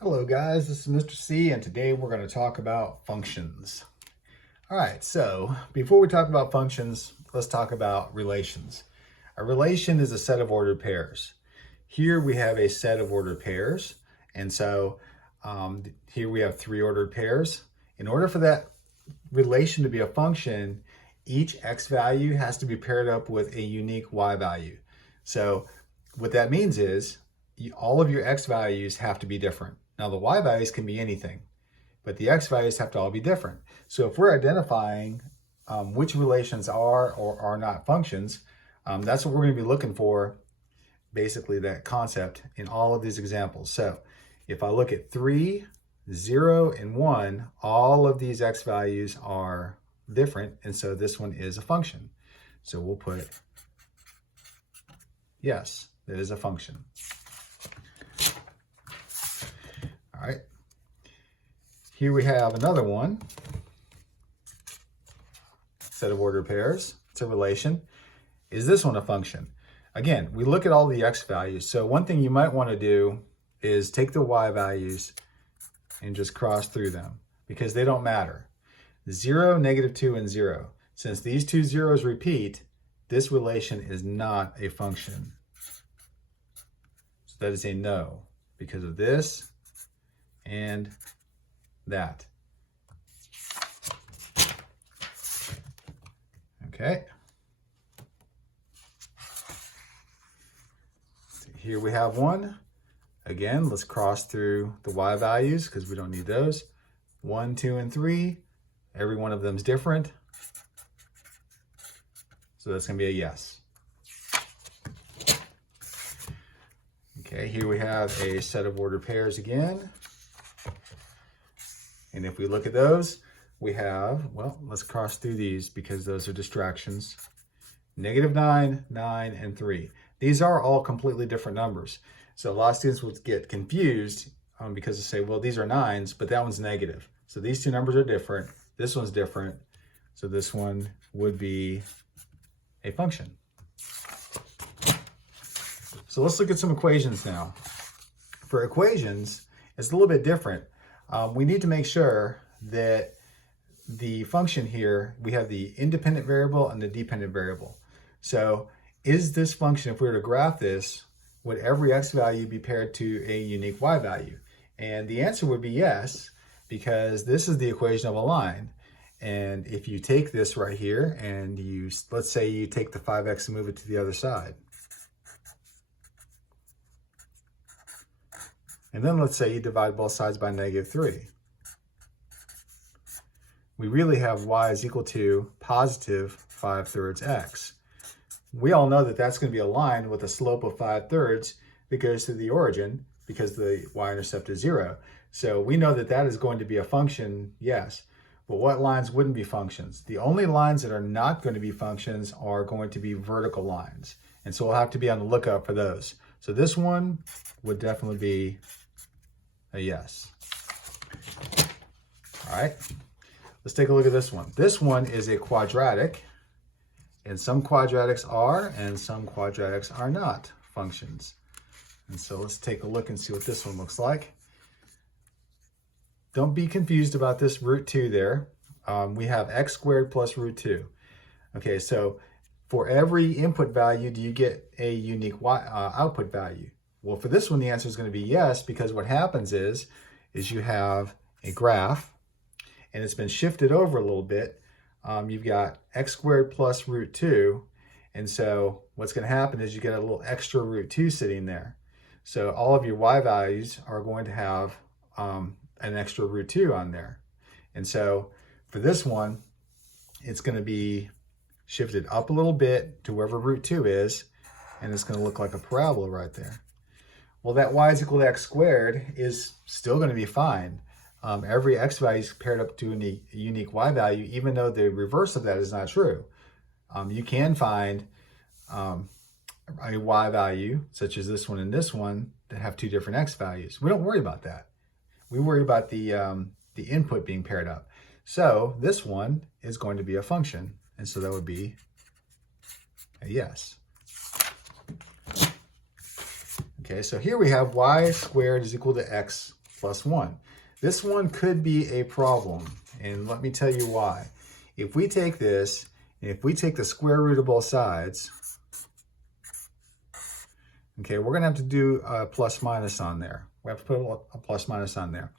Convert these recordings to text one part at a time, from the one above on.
Hello guys, this is Mr. C and today we're going to talk about functions. All right, so before we talk about functions, let's talk about relations. A relation is a set of ordered pairs. Here we have a set of ordered pairs, and so here we have three ordered pairs. In order for that relation to be a function, each x value has to be paired up with a unique y value. So what that means is all of your x values have to be different. Now the y values can be anything, but the x values have to all be different. So if we're identifying which relations are or are not functions, that's what we're going to be looking for, basically that concept in all of these examples. So if I look at 3, 0, and 1, all of these x values are different, and so this one is a function. So we'll put yes, that is a function. All right, here we have another one, set of ordered pairs. It's a relation. Is this one a function? Again, we look at all the x values. So one thing you might want to do is take the y values and just cross through them because they don't matter. 0, -2, and 0. Since these two zeros repeat, this relation is not a function. So that is a no because of this and that. Okay. So here we have one. Again, let's cross through the y values because we don't need those. 1, 2, and 3. Every one of them is different. So that's going to be a yes. Okay, here we have a set of ordered pairs again. And if we look at those, we have, well, let's cross through these because those are distractions. -9, 9, and 3. These are all completely different numbers. So a lot of students will get confused because they say, well, these are 9s, but that one's negative. So these two numbers are different. This one's different. So this one would be a function. So let's look at some equations now. For equations, it's a little bit different. We need to make sure that the function here, we have the independent variable and the dependent variable. So is this function, if we were to graph this, would every x value be paired to a unique y value? And the answer would be yes, because this is the equation of a line. And if you take this right here and let's say you take the 5x and move it to the other side. And then let's say you divide both sides by -3. We really have y is equal to +5/3 x. We all know that that's going to be a line with a slope of 5/3 that goes through the origin because the y-intercept is 0. So we know that that is going to be a function, yes. But what lines wouldn't be functions? The only lines that are not going to be functions are going to be vertical lines. And so we'll have to be on the lookout for those. So this one would definitely be a yes. All right, let's take a look at this one. This one is a quadratic, and some quadratics are and some quadratics are not functions. And so let's take a look and see what this one looks like. Don't be confused about this √2 there. We have x² plus √2. Okay, so for every input value, do you get a unique output value? Well, for this one, the answer is going to be yes, because what happens is you have a graph, and it's been shifted over a little bit. You've got x² plus √2, and so what's going to happen is you get a little extra √2 sitting there. So all of your y values are going to have an extra √2 on there. And so for this one, it's going to be shifted up a little bit to wherever √2 is, and it's going to look like a parabola right there. Well, that y is equal to x² is still going to be fine. Every x value is paired up to a unique y value, even though the reverse of that is not true. You can find a y value, such as this one and this one, that have two different x values. We don't worry about that. We worry about the input being paired up. So this one is going to be a function, and so that would be a yes. Okay, so here we have y² is equal to x plus 1. This one could be a problem, and let me tell you why. If we take this, and if we take the square root of both sides, okay, we're going to have to do a plus minus on there. We have to put a plus minus on there.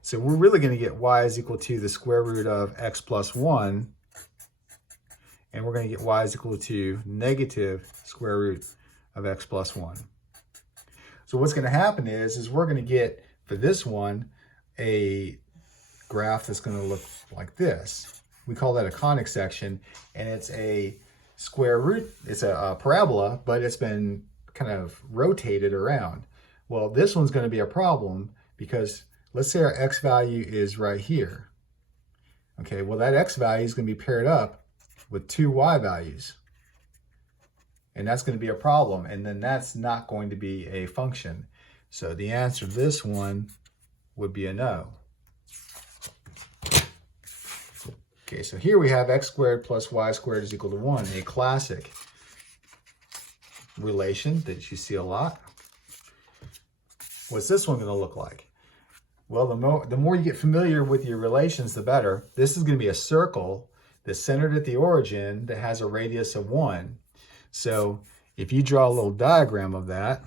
So we're really going to get y is equal to the square root of x plus 1, and we're going to get y is equal to negative square root of x plus 1. So what's going to happen is we're going to get, for this one, a graph that's going to look like this. We call that a conic section, and it's a square root, it's a parabola, but it's been kind of rotated around. Well, this one's going to be a problem because let's say our x value is right here. Okay, well that x value is going to be paired up with two y values. And that's going to be a problem, and then that's not going to be a function. So the answer to this one would be a no. Okay, so here we have x squared plus y squared is equal to 1, a classic relation that you see a lot. What's this one going to look like? Well, the more you get familiar with your relations, the better. This is going to be a circle that's centered at the origin that has a radius of 1. So if you draw a little diagram of that,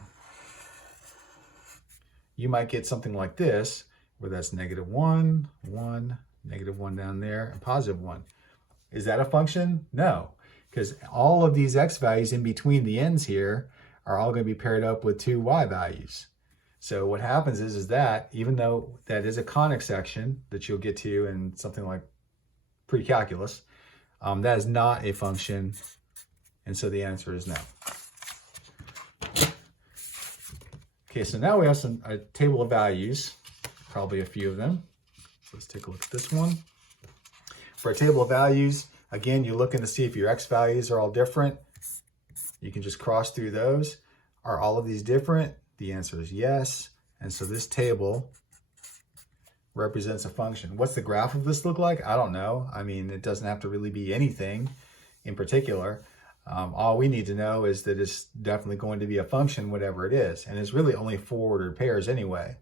you might get something like this, where that's negative 1, 1, negative 1 down there, and positive 1. Is that a function? No, because all of these x values in between the ends here are all going to be paired up with two y values. So what happens is that even though that is a conic section that you'll get to in something like pre-calculus, that is not a function, and so the answer is no. Okay, so now we have a table of values, probably a few of them. Let's take a look at this one. For a table of values, again, you're looking to see if your x values are all different. You can just cross through those. Are all of these different? The answer is yes. And so this table represents a function. What's the graph of this look like? I don't know. I mean, it doesn't have to really be anything in particular. All we need to know is that it's definitely going to be a function, whatever it is. And it's really only four-ordered pairs anyway.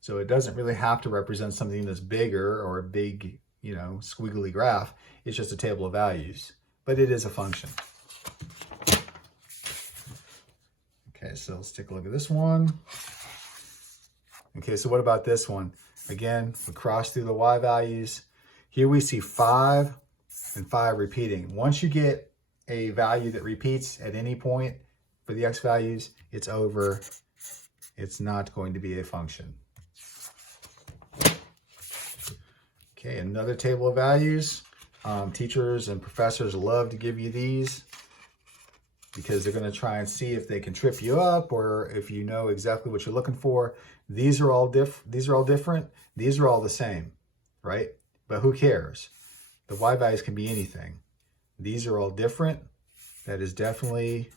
So it doesn't really have to represent something that's bigger or a big, squiggly graph. It's just a table of values, but it is a function. Okay, so let's take a look at this one. Okay, so what about this one? Again, we cross through the y values. Here we see 5 and 5 repeating. Once you get a value that repeats at any point for the x values, it's over. It's not going to be a function. Okay, another table of values. Teachers and professors love to give you these because they're going to try and see if they can trip you up or if you know exactly what you're looking for. These are all different. These are all the same, right? But who cares? The y values can be anything. These are all different. That is definitely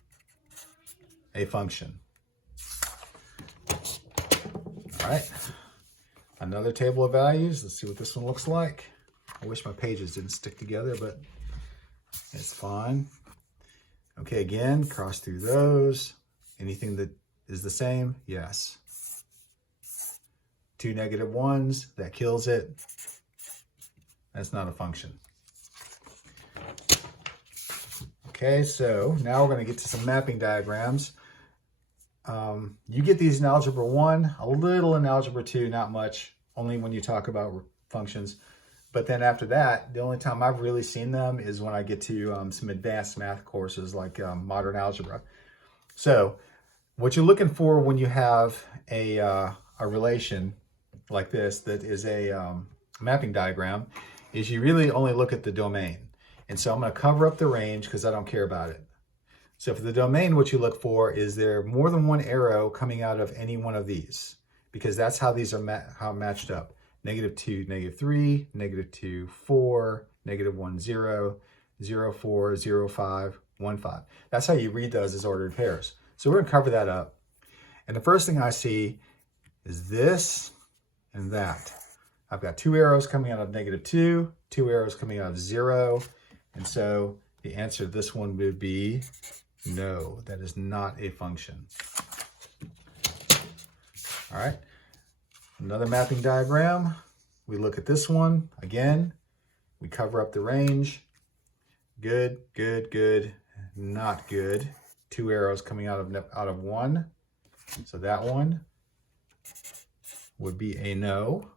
a function. All right. Another table of values. Let's see what this one looks like. I wish my pages didn't stick together, but it's fine. Okay, again, cross through those. Anything that is the same? Yes. 2 negative 1s, that kills it. That's not a function. Okay, so now we're going to get to some mapping diagrams. You get these in Algebra 1, a little in Algebra 2, not much, only when you talk about functions. But then after that, the only time I've really seen them is when I get to some advanced math courses like modern algebra. So what you're looking for when you have a relation like this that is a mapping diagram is you really only look at the domain. And so I'm going to cover up the range because I don't care about it. So for the domain, what you look for is there more than one arrow coming out of any one of these, because that's how these are matched up. -2, -3, -2, 4, -1, 0, 0, 4, 0, 5, 1, 5. That's how you read those as ordered pairs. So we're going to cover that up. And the first thing I see is this and that. I've got 2 arrows coming out of -2, 2 arrows coming out of 0. And so the answer to this one would be no, that is not a function. All right. Another mapping diagram. We look at this one again. We cover up the range. Good, good, good, not good. 2 arrows coming out of one. So that one would be a no.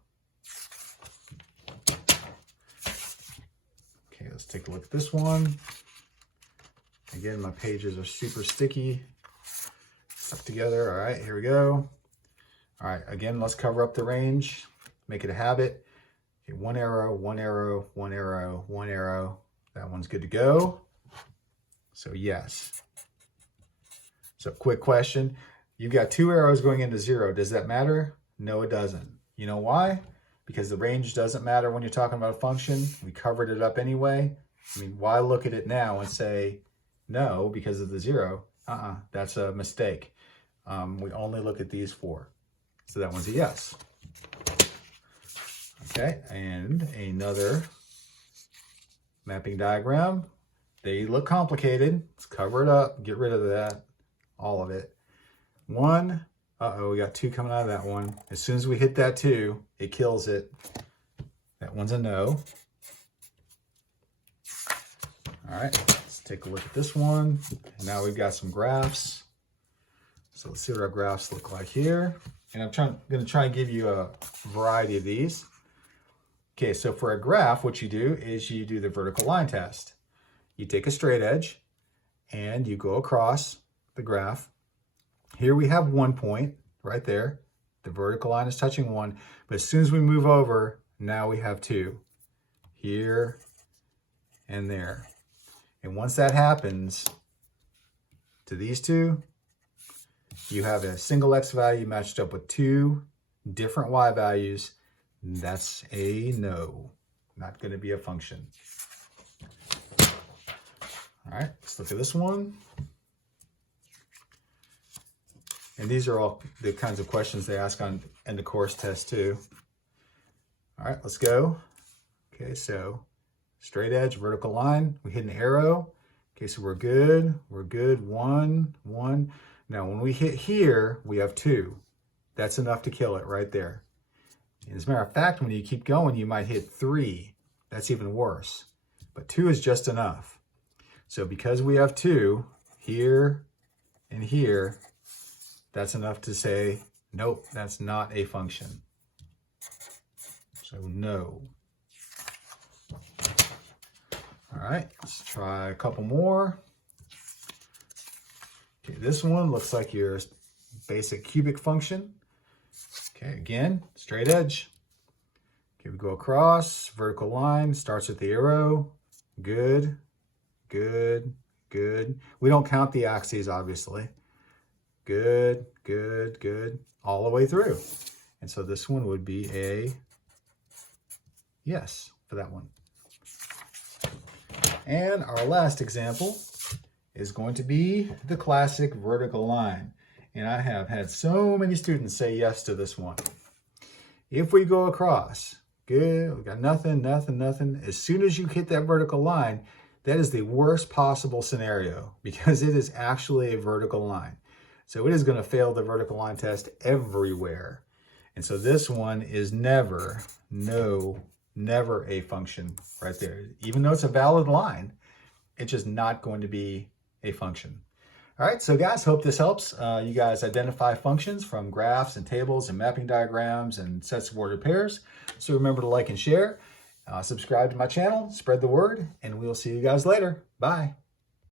Okay, let's take a look at this one. Again, my pages are super sticky, stuck together. All right, here we go. All right, again, let's cover up the range, make it a habit. Okay, 1 arrow, 1 arrow, 1 arrow, 1 arrow. That one's good to go. So yes. So quick question. You've got 2 arrows going into 0. Does that matter? No, it doesn't. You know why? Because the range doesn't matter when you're talking about a function. We covered it up anyway. I mean, why look at it now and say no because of the 0? That's a mistake. We only look at these 4. So that one's a yes. Okay, and another mapping diagram. They look complicated. Let's cover it up, get rid of that, all of it. 1, we got 2 coming out of that one. As soon as we hit that 2, it kills it. That one's a no. All right, let's take a look at this one. Now we've got some graphs. So let's see what our graphs look like here. And I'm going to try and give you a variety of these. Okay, so for a graph, what you do is you do the vertical line test. You take a straight edge and you go across the graph. Here we have 1 point right there. The vertical line is touching 1, but as soon as we move over, now we have 2. Here and there. And once that happens to these 2, you have a single x value matched up with 2 different y values. That's a no, not going to be a function. All right, let's look at this one. And these are all the kinds of questions they ask on end of course test too. All right, let's go. Okay, so straight edge, vertical line, we hit an arrow. Okay, so we're good, 1, 1. Now when we hit here, we have 2. That's enough to kill it right there. As a matter of fact, when you keep going, you might hit 3. That's even worse. But 2 is just enough. So because we have 2 here and here, that's enough to say, nope, that's not a function. So no. All right, let's try a couple more. Okay, this one looks like your basic cubic function. Okay, again, straight edge. Okay, we go across, vertical line, starts with the arrow. Good, good, good. We don't count the axes, obviously. Good, good, good, all the way through. And so this one would be a yes for that one. And our last example is going to be the classic vertical line. And I have had so many students say yes to this one. If we go across, good, we got nothing, nothing, nothing. As soon as you hit that vertical line, that is the worst possible scenario because it is actually a vertical line. So it is going to fail the vertical line test everywhere. And so this one is never, no, never a function right there. Even though it's a valid line, it's just not going to be a function. All right, so guys, hope this helps. You guys identify functions from graphs and tables and mapping diagrams and sets of ordered pairs. So remember to like and share, subscribe to my channel, spread the word, and we'll see you guys later. Bye.